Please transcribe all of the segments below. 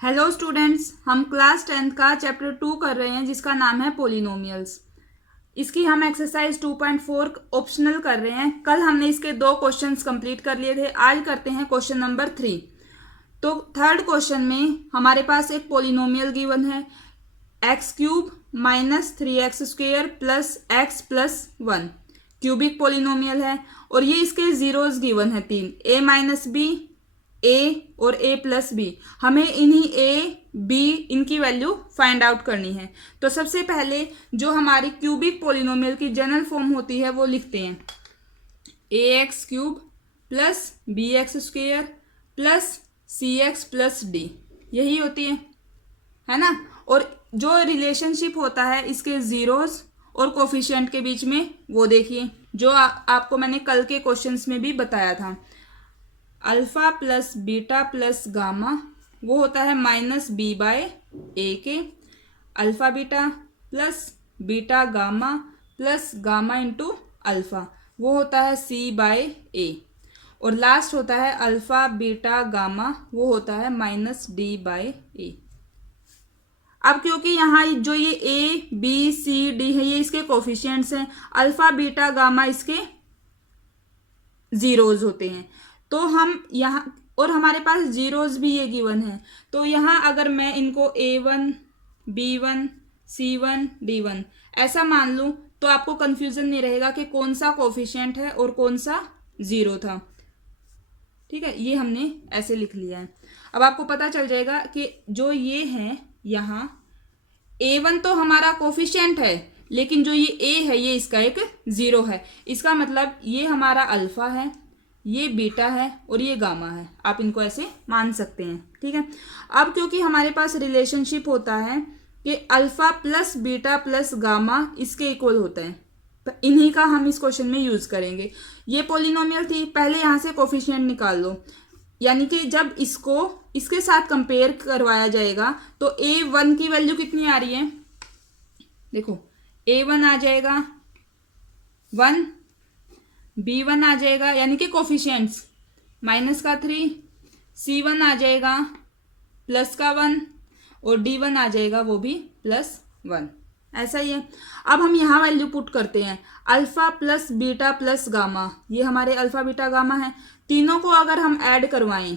Hello students, हम class 10th का chapter 2 कर रहे हैं जिसका नाम है पोलिनोमियल्स। इसकी हम एक्सरसाइज 2.4 ऑप्शनल कर रहे हैं। कल हमने इसके 2 क्वेश्चंस कंप्लीट कर लिए थे। आज करते हैं क्वेश्चन नंबर 3। तो थर्ड क्वेश्चन में हमारे पास एक पोलिनोमियल गिवन है x³ minus 3x² plus x plus 1। Cubic polynomial है और ये इसके जीरोज गिवन है 3, a माइनस बी, ए और ए प्लस बी। हमें इन्हीं ए बी इनकी वैल्यू फाइंड आउट करनी है। तो सबसे पहले जो हमारी क्यूबिक पोलिनोमियल की जनरल फॉर्म होती है वो लिखते हैं ax³ plus bx² plus cx plus D, यही होती है ना। और जो रिलेशनशिप होता है इसके जीरोस और कोफिशिएंट के बीच में वो देखिए, जो आपको मैंने कल के क्वेश्चंस में भी बताया था। Alpha plus beta plus gamma वो होता है माइनस बी बाय ए के। Alpha beta plus beta gamma plus gamma into alpha वो होता है सी बाय ए। और लास्ट होता है अल्फा बीटा गामा वो होता है माइनस डी बाय ए। अब क्योंकि यहाँ जो ये ए बी सी डी है ये इसके कोफिशिएंट्स हैं, अल्फा बीटा गामा इसके जीरोज होते हैं। तो हम यहाँ और हमारे पास जीरोज भी ये गिवन है। तो यहाँ अगर मैं इनको A1 B1 C1 D1 ऐसा मान लूँ तो आपको कंफ्यूजन नहीं रहेगा कि कौन सा कोफिशिएंट है और कौन सा जीरो था। ठीक है, ये हमने ऐसे लिख लिया है। अब आपको पता चल जाएगा कि जो ये है यहाँ A1 तो हमारा कोफिशिएंट है, लेकिन जो ये A है ये इसका एक जीरो है। इसका मतलब ये हमारा अल्फा है, ये बीटा है और ये गामा है। आप इनको ऐसे मान सकते हैं। ठीक है, अब क्योंकि हमारे पास रिलेशनशिप होता है कि alpha plus beta plus gamma इसके इक्वल होता है, तो इन्हीं का हम इस क्वेश्चन में यूज करेंगे। ये पोलिनोमियल थी, पहले यहाँ से कोफिशिएंट निकाल लो, यानी कि जब इसको इसके साथ कंपेयर करवाया जाएगा तो A1 की वैल्यू कितनी आ रही है, देखो A1 आ जाएगा 1, B1 आ जाएगा यानी कि कोफिशिएंट्स माइनस का 3, C1 आ जाएगा प्लस का 1 और D1 आ जाएगा वो भी प्लस 1। ऐसा ही है। अब हम यहाँ वैल्यू पुट करते हैं alpha plus beta plus gamma, ये हमारे अल्फा बीटा गामा है। तीनों को अगर हम ऐड करवाएं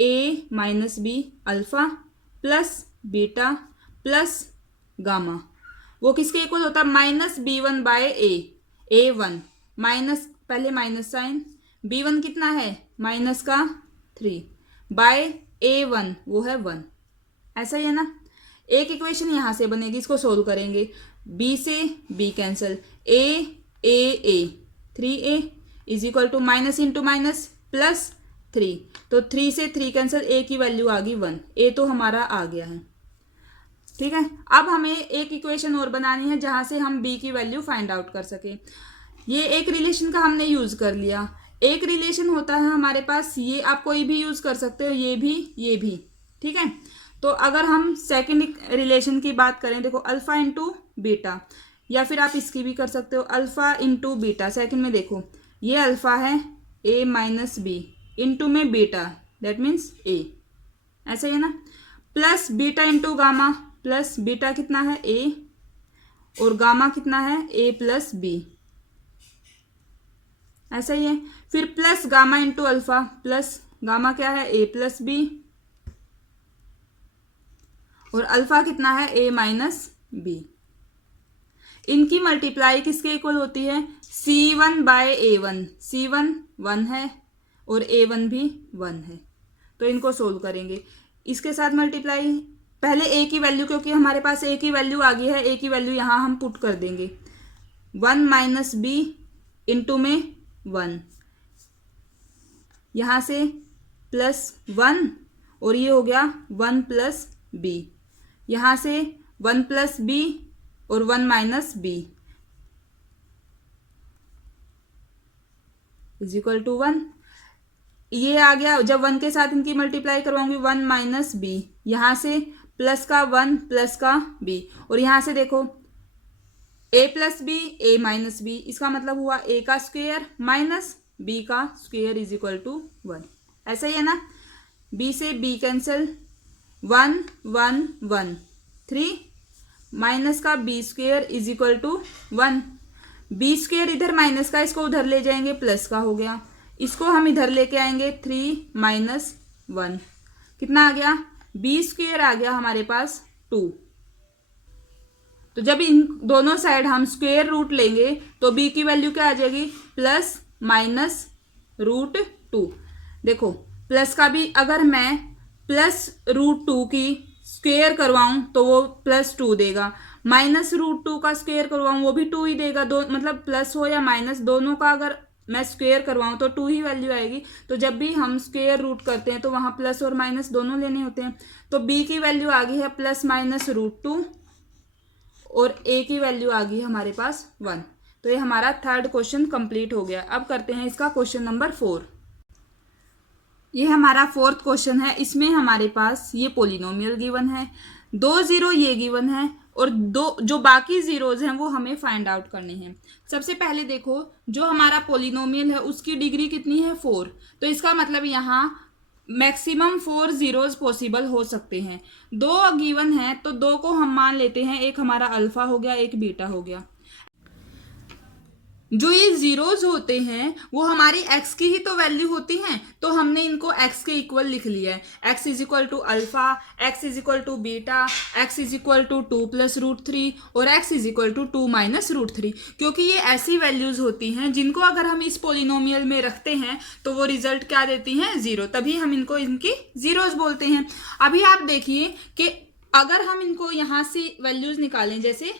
A minus B alpha plus beta plus gamma वो किसके इक्वल होता है, minus B1 by A1 minus, पहले माइनस साइन, B1 कितना है माइनस का 3 बाय A1 वो है 1। ऐसा ही है ना। एक इक्वेशन यहाँ से बनेगी, इसको सोल्व करेंगे। B से B cancel, A 3A is equal to minus into minus plus 3, तो 3 से 3 कैंसिल, A की वैल्यू आ गई 1, A तो हमारा आ गया है। ठीक है, अब हमें एक इक्वेशन और बनानी है जहां से हम B की वैल्यू फाइंड आउट कर सके। ये एक रिलेशन का हमने यूज कर लिया। एक रिलेशन होता है हमारे पास, ये आप कोई भी यूज कर सकते हो, ये भी। ठीक है, तो अगर हम सेकंड रिलेशन की बात करें, देखो अल्फा इंटू बीटा, या फिर आप इसकी भी कर सकते हो अल्फा इंटू बीटा। सेकंड में देखो ये अल्फा है A माइनस बी इंटू में बीटा, दैट मीन्स A। ऐसा ही है ना। Plus beta into gamma, plus beta कितना है A और गामा कितना है A प्लस बी। ऐसा ही है। फिर plus gamma into alpha, plus gamma क्या है A प्लस बी और अल्फा कितना है A माइनस बी। इनकी मल्टीप्लाई किसके इक्वल होती है, C1 बाय A1। C1 1 है और A1 भी 1 है, तो इनको सोल्व करेंगे। इसके साथ मल्टीप्लाई, पहले A की वैल्यू, क्योंकि हमारे पास A की वैल्यू आ गई है, A की वैल्यू यहाँ हम पुट कर देंगे 1 माइनस बी इंटू में 1, यहाँ से प्लस 1 और ये हो गया 1 प्लस बी, यहाँ से 1 प्लस बी और 1 minus B is equal to 1। ये आ गया, जब 1 के साथ इनकी मल्टीप्लाई करवाऊंगी 1 माइनस बी, यहाँ से प्लस का 1 प्लस का बी, और यहाँ से देखो A plus B A minus B, इसका मतलब हुआ A का स्क्वेयर माइनस B का स्क्वेयर इज इक्वल टू 1। ऐसा ही है ना। बी से बी कैंसिल, 1 1 1 3 माइनस का B square is equal to 1। B square इधर माइनस का, इसको उधर ले जाएंगे प्लस का हो गया, इसको हम इधर लेके आएंगे 3 माइनस 1, कितना आ गया, बी स्क्वेयर आ गया हमारे पास 2। तो जब इन दोनों साइड हम स्क्वेयर रूट लेंगे तो b की वैल्यू क्या आ जाएगी, प्लस माइनस रूट 2। देखो प्लस का भी अगर मैं प्लस रूट 2 की स्क्वेयर करवाऊं तो वो प्लस 2 देगा, माइनस रूट 2 का स्क्वेयर करवाऊं वो भी 2 ही देगा। दो मतलब प्लस हो या माइनस दोनों का अगर मैं स्क्वेयर करवाऊं तो 2 ही वैल्यू आएगी। तो जब भी हम स्क्वेयर रूट करते हैं तो वहां प्लस और माइनस दोनों लेने होते हैं। तो b की वैल्यू आ गई है प्लस माइनस रूट 2 और a की वैल्यू आ गई हमारे पास 1। तो ये हमारा थर्ड क्वेश्चन कंप्लीट हो गया। अब करते हैं इसका क्वेश्चन नंबर 4। ये हमारा फोर्थ क्वेश्चन है। इसमें हमारे पास ये पोलिनोमियल गिवन है, 2 जीरो ये गिवन है और दो जो बाकी जीरोज हैं वो हमें फाइंड आउट करने हैं। सबसे पहले देखो जो हमारा पोलिनोमियल है उसकी डिग्री कितनी है 4, तो इसका मतलब यहाँ मैक्सिमम 4 जीरोज पॉसिबल हो सकते हैं। 2 गिवन है तो 2 को हम मान लेते हैं, एक हमारा अल्फा हो गया एक बीटा हो गया। जो ये जीरोज होते हैं वो हमारी x की ही तो वैल्यू होती हैं, तो हमने इनको x के इक्वल लिख लिया है। x is equal to alpha, x is equal to beta, x is equal to 2 plus root 3 और x is equal to 2 minus root 3, क्योंकि ये ऐसी वैल्यूज होती हैं जिनको अगर हम इस पोलिनोमियल में रखते हैं तो वो रिजल्ट क्या देती हैं, 0, तभी हम इनको इनकी जीरोज बोलते हैं। अभी आप देखिए कि अगर हम इनको यहाँ से वैल्यूज निकालें, जैसे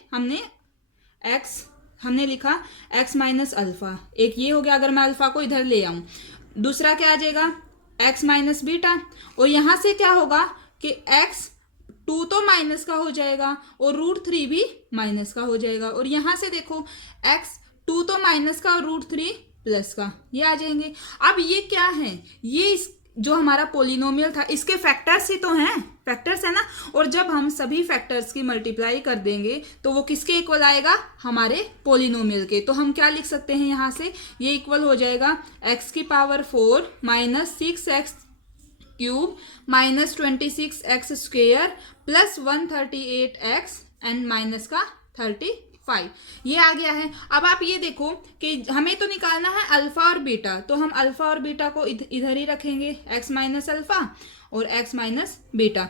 हमने लिखा x माइनस अल्फा, एक ये हो गया, अगर मैं अल्फा को इधर ले आऊं, दूसरा क्या आ जाएगा x माइनस बीटा, और यहाँ से क्या होगा कि x 2 तो माइनस का हो जाएगा और रूट 3 भी माइनस का हो जाएगा, और यहाँ से देखो x 2 तो माइनस का और रूट 3 प्लस का, ये आ जाएंगे। अब ये क्या है, ये जो हमारा पोलिनोमियल था इसके फैक्टर्स ही तो हैं, फैक्टर्स है ना, और जब हम सभी फैक्टर्स की मल्टीप्लाई कर देंगे तो वो किसके इक्वल आएगा, हमारे पोलिनोमियल के। तो हम क्या लिख सकते हैं यहाँ से, ये इक्वल हो जाएगा x की power 4 minus 6x cube minus 26x square plus 138x and minus का 35, ये आ गया है। अब आप ये देखो कि हमें तो निकालना है अल्फा और बीटा, तो हम अल्फा और बीटा को इधर ही रखेंगे, x माइनस अल्फा और x माइनस बीटा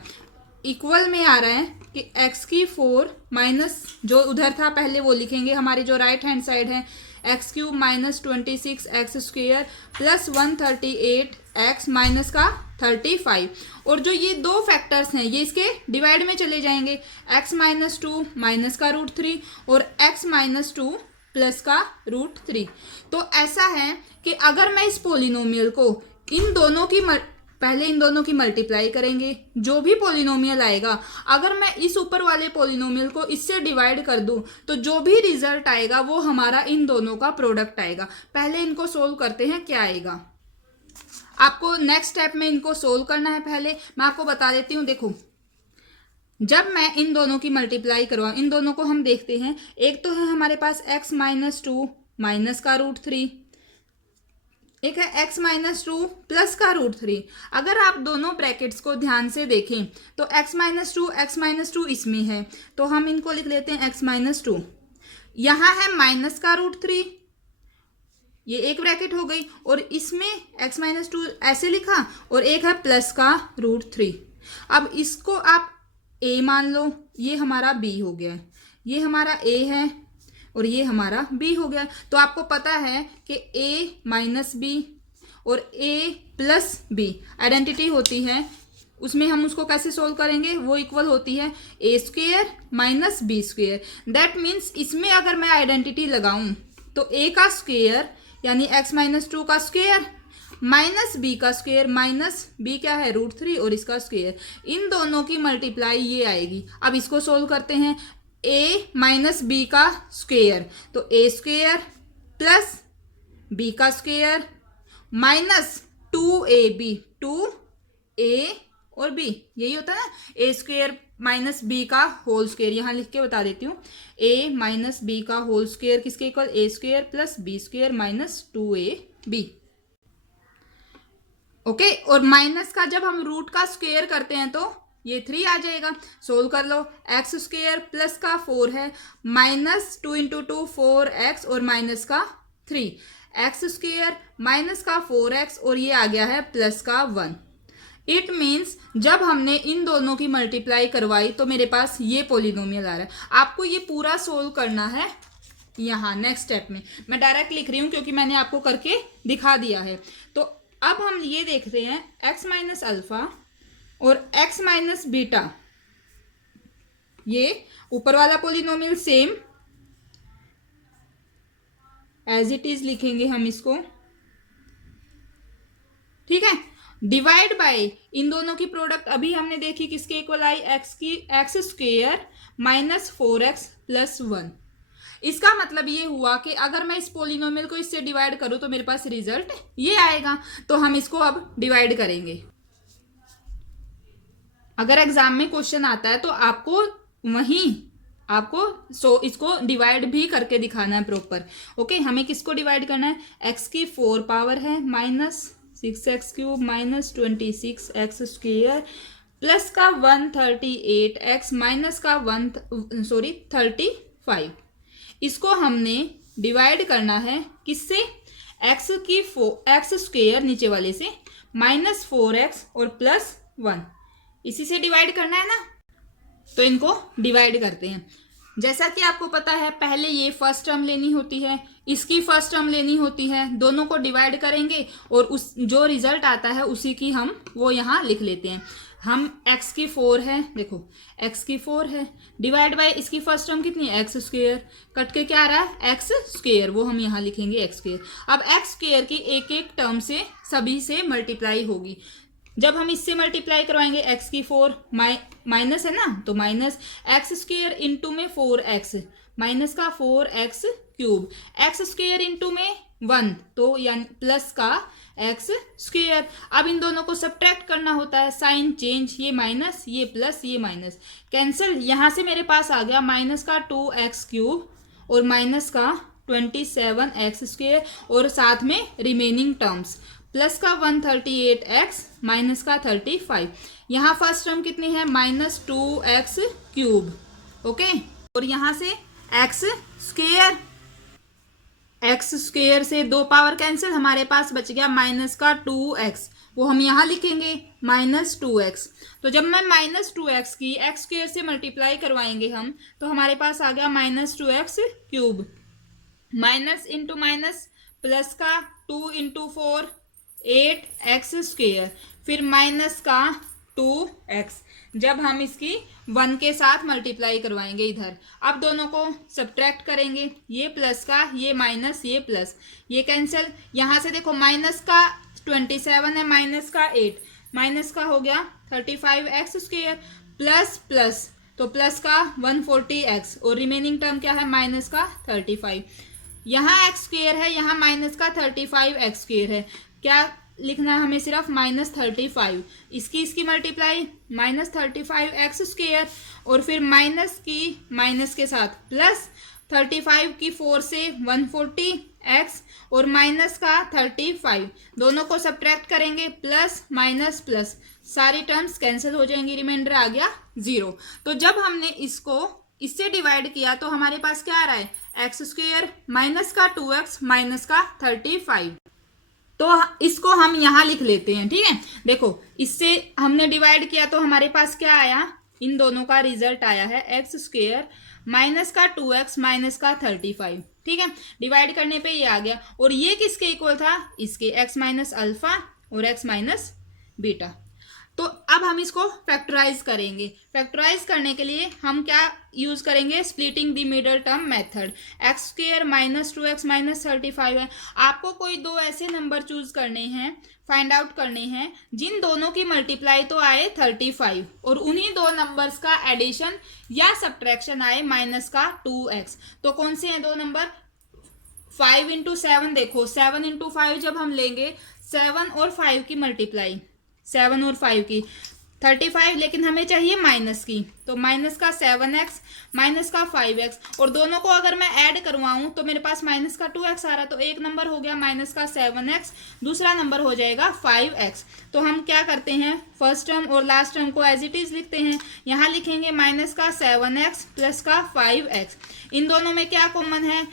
इक्वल में आ रहा है कि x की 4 माइनस जो उधर था पहले वो लिखेंगे, हमारी जो राइट हैंड साइड है x cube minus 26x square plus 138x minus का 35, और जो ये दो फैक्टर्स हैं ये इसके डिवाइड में चले जाएंगे, x माइनस 2 माइनस का रूट 3 और x माइनस 2 प्लस का रूट 3। तो ऐसा है कि अगर मैं इस पोलिनोमियल को पहले इन दोनों की मल्टीप्लाई करेंगे, जो भी पोलिनोमियल आएगा अगर मैं इस ऊपर वाले पोलिनोमियल को इससे डिवाइड कर दूं तो जो भी रिजल्ट आएगा वो हमारा इन दोनों का प्रोडक्ट आएगा। पहले इनको सोल्व करते हैं क्या आएगा। आपको नेक्स्ट स्टेप में इनको सोल्व करना है। पहले मैं आपको बता देती हूँ, देखो जब मैं इन दोनों की मल्टीप्लाई करवाऊँ, इन दोनों को हम देखते हैं, एक तो है हमारे पास x माइनस 2 माइनस का रूट 3, एक है x माइनस 2 प्लस का रूट 3। अगर आप दोनों ब्रैकेट्स को ध्यान से देखें तो x माइनस 2 इसमें है, तो हम इनको लिख लेते हैं x माइनस 2। यहाँ है माइनस का रूट 3, ये एक ब्रैकेट हो गई, और इसमें x माइनस 2 ऐसे लिखा और एक है प्लस का रूट 3। अब इसको आप a मान लो, ये हमारा b हो गया, ये हमारा a है और ये हमारा b हो गया। तो आपको पता है कि a माइनस b और a प्लस b आइडेंटिटी होती है, उसमें हम उसको कैसे सोल्व करेंगे, वो इक्वल होती है a square minus b square. That means इसमें अगर मैं आइडेंटिटी लगाऊं तो a का स्क्वेयर यानी x माइनस 2 का स्क्वेयर माइनस b का स्क्वेयर माइनस b क्या है रूट 3 और इसका स्क्वेयर, इन दोनों की मल्टीप्लाई ये आएगी। अब इसको सोल्व करते हैं, a माइनस b का स्क्वेयर तो a स्क्वेयर प्लस b का स्क्वेयर माइनस 2ab, 2a और b, यही होता है ना, a स्क्वेयर माइनस b का होल स्क्वेयर, यहाँ लिख के बता देती हूँ, a माइनस b का होल स्क्वेयर किसके equal, a square plus b square minus 2ab। Okay, और माइनस का जब हम रूट का स्क्वायर करते हैं तो ये 3 आ जाएगा। सोल्व कर लो। एक्स स्क्वायर प्लस का 4 है, माइनस 2 इंटू 2 4x और माइनस का 3, एक्स स्क्वायर माइनस का 4x और ये आ गया है प्लस का 1। इट मीन्स जब हमने इन दोनों की मल्टीप्लाई करवाई तो मेरे पास ये पोलिनोमियल आ रहा है। आपको ये पूरा सोल्व करना है यहाँ नेक्स्ट स्टेप में। मैं डायरेक्ट लिख रही हूँ क्योंकि मैंने आपको करके दिखा दिया है। तो अब हम ये देख रहे हैं x माइनस अल्फा और x माइनस बीटा, ये ऊपर वाला polynomial same as it is लिखेंगे हम इसको, ठीक है। डिवाइड बाय इन दोनों की प्रोडक्ट अभी हमने देखी किसके इक्वल आई, x square minus 4x plus 1। इसका मतलब ये हुआ कि अगर मैं इस पोलिनोमियल को इससे डिवाइड करूं तो मेरे पास रिजल्ट ये आएगा। तो हम इसको अब डिवाइड करेंगे। अगर एग्जाम में क्वेश्चन आता है तो आपको इसको डिवाइड भी करके दिखाना है प्रॉपर। ओके, हमें किसको डिवाइड करना है, x की 4 पावर है minus 6x cube minus 26x square plus का 138x माइनस का 35। इसको हमने डिवाइड करना है किससे, एक्स स्क्वेयर नीचे वाले से माइनस 4x और प्लस 1, इसी से डिवाइड करना है ना। तो इनको डिवाइड करते हैं। जैसा कि आपको पता है पहले ये फर्स्ट टर्म लेनी होती है, इसकी फर्स्ट टर्म लेनी होती है, दोनों को डिवाइड करेंगे और उस जो रिजल्ट आता है उसी की हम वो यहाँ लिख लेते हैं। हम x की 4 है, देखो x की 4 है, डिवाइड बाय इसकी फर्स्ट टर्म कितनी है एक्स स्क्वेयर, कट के क्या आ रहा है एक्स स्क्वेयर, वो हम यहाँ लिखेंगे एक्स स्क्वेयर। अब एक्स स्क्वेयर की एक एक टर्म से सभी से मल्टीप्लाई होगी। जब हम इससे मल्टीप्लाई करवाएंगे x की 4 माइनस है ना, तो माइनस एक्स स्क्वेयर इंटू में 4x माइनस का 4x cube, x square into में 1 तो यानी प्लस का एक्स स्क्वेयर। अब इन दोनों को सब्ट्रैक्ट करना होता है, साइन चेंज, ये माइनस ये प्लस ये माइनस कैंसिल। यहाँ से मेरे पास आ गया माइनस का 2x क्यूब और माइनस का 27x स्क्वेयर और साथ में रिमेनिंग टर्म्स प्लस का 138x माइनस का 35। यहाँ फर्स्ट टर्म कितनी है माइनस 2x क्यूब, ओके, और यहाँ से एक्स स्क्वेयर से 2 पावर कैंसिल, हमारे पास बच गया माइनस का 2x, वो हम यहाँ लिखेंगे माइनस 2x। तो जब मैं माइनस 2x की एक्स स्क्वेयर से मल्टीप्लाई करवाएंगे हम तो हमारे पास आ गया minus 2x cube, minus into minus plus का 2 इंटू 4 8x स्क्वेयर, फिर माइनस का 2x। जब हम इसकी 1 के साथ मल्टीप्लाई करवाएंगे इधर, अब दोनों को सब्ट्रैक्ट करेंगे, ये प्लस का ये माइनस ये प्लस ये कैंसिल। यहाँ से देखो माइनस का 27 है माइनस का 8 माइनस का हो गया 35x स्क्वेयर प्लस प्लस तो प्लस का 140x और रिमेनिंग टर्म क्या है माइनस का 35। यहाँ x स्क्वेयर है, यहाँ माइनस का 35x स्क्वेयर है, क्या लिखना है हमें सिर्फ माइनस 35। इसकी मल्टीप्लाई माइनस 35x स्क्वेयर और फिर माइनस की माइनस के साथ प्लस 35 की 4 से 140x और माइनस का 35, दोनों को सब्ट्रैक्ट करेंगे प्लस माइनस प्लस, सारी टर्म्स कैंसिल हो जाएंगी, रिमाइंडर आ गया 0। तो जब हमने इसको इससे डिवाइड किया तो हमारे पास क्या आ रहा है एक्स स्क्वेयर माइनस का 2x माइनस का 35। तो इसको हम यहाँ लिख लेते हैं, ठीक है। देखो इससे हमने डिवाइड किया तो हमारे पास क्या आया, इन दोनों का रिजल्ट आया है एक्स स्क्वेयर माइनस का 2x माइनस का 35, ठीक है। डिवाइड करने पे ये आ गया और ये किसके इक्वल था, इसके x माइनस अल्फा और x माइनस बीटा। तो अब हम इसको फैक्टराइज करेंगे। फैक्टराइज करने के लिए हम क्या यूज करेंगे, splitting the middle term method. X square minus 2x minus 35 है। आपको कोई दो ऐसे नंबर चूज करने हैं, फाइंड आउट करने हैं जिन दोनों की मल्टीप्लाई तो आए 35 और उन्हीं दो नंबर्स का एडिशन या सब्ट्रैक्शन आए माइनस का 2x। तो कौन से हैं दो नंबर, 5 इंटू 7, देखो 7 इंटू 5 जब हम लेंगे 7 और 5 की मल्टीप्लाई, 7 और 5 की 35, लेकिन हमें चाहिए माइनस की, तो माइनस का 7x माइनस का 5x, और दोनों को अगर मैं ऐड करवाऊँ तो मेरे पास माइनस का 2x आ रहा है, तो एक नंबर हो गया माइनस का 7x, दूसरा नंबर हो जाएगा 5x। तो हम क्या करते हैं, फर्स्ट टर्म और लास्ट टर्म को एज इट इज लिखते हैं। यहाँ लिखेंगे माइनस का 7x प्लस का 5x, इन दोनों में क्या कॉमन है,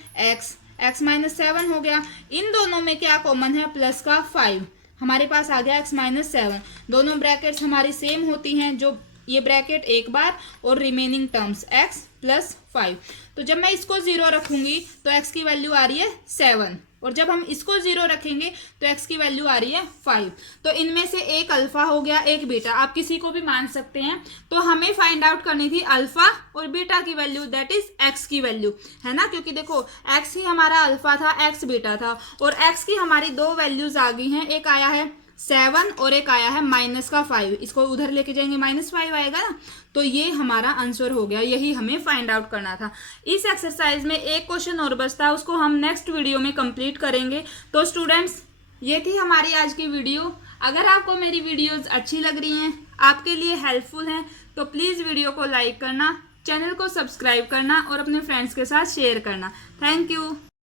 x माइनस 7 हो गया, इन दोनों में क्या कॉमन है, प्लस का 5, हमारे पास आ गया x माइनस 7। दोनों ब्रैकेट्स हमारी सेम होती हैं, जो ये ब्रैकेट एक बार और रिमेनिंग टर्म्स x प्लस 5। तो जब मैं इसको 0 रखूंगी तो x की वैल्यू आ रही है 7, और जब हम इसको 0 रखेंगे तो x की वैल्यू आ रही है 5। तो इनमें से एक अल्फा हो गया, एक बीटा, आप किसी को भी मान सकते हैं। तो हमें फाइंड आउट करनी थी अल्फा और बीटा की वैल्यू, दैट इज x की वैल्यू, है ना, क्योंकि देखो x ही हमारा अल्फा था, x बीटा था, और x की हमारी दो वैल्यूज आ गई हैं, एक आया है 7 और एक आया है माइनस का 5, इसको उधर लेके जाएंगे -5 आएगा ना, तो ये हमारा आंसर हो गया, यही हमें फाइंड आउट करना था। इस एक्सरसाइज में एक क्वेश्चन और बचता है, उसको हम नेक्स्ट वीडियो में कंप्लीट करेंगे। तो स्टूडेंट्स, ये थी हमारी आज की वीडियो। अगर आपको मेरी वीडियोस अच्छी लग रही हैं, आपके लिए हेल्पफुल हैं, तो प्लीज़ वीडियो को लाइक करना, चैनल को सब्सक्राइब करना और अपने फ्रेंड्स के साथ शेयर करना। Thank you.